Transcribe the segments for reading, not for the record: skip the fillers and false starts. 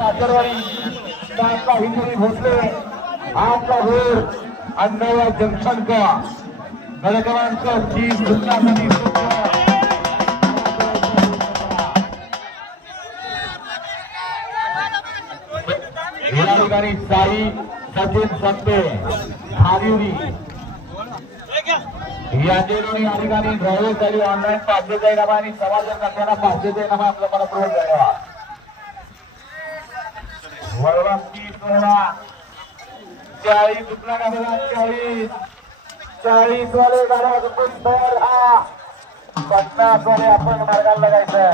काहीतरी भोसले आपका भोर अन्नवा जंक्शन का क्रमांक 30 दुनियासाठी या ठिकाणी साई सचिन संते भाविवरी या ठिकाणी ड्रायव्हरसाठी ऑनलाईन 500 नामा आणि समाजन करताना 500 नामा आपलं मनपूर्वक धन्यवाद. वळवाची 40 दुसरा गाडा 40 वाले गाडा हा 50 वाले आपण मार्गाला लागायचं.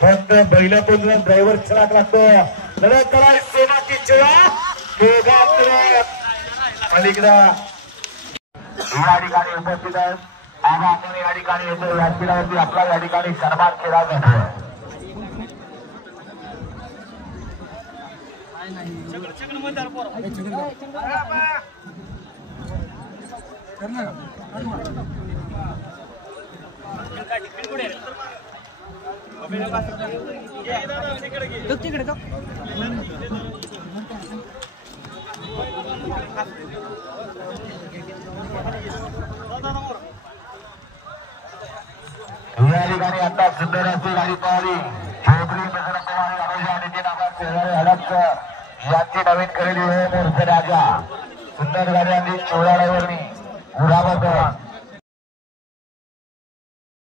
फक्त बैलातून ड्रायव्हर चढाक लागतो. लढत कराय सोनाची चिळा अलीकडा या ठिकाणी उपस्थित आहेत. आज आपण या ठिकाणी येतो व्यासपीठावरती आपला या ठिकाणी सन्मान केला जातो. या ठिकाणी आता सुंदर अशी गाडी पळाली. यांची नवीन खरेदी होऊन राजा सुंदर गाडी आणि चोळा ड्रायव्हरनी उडावत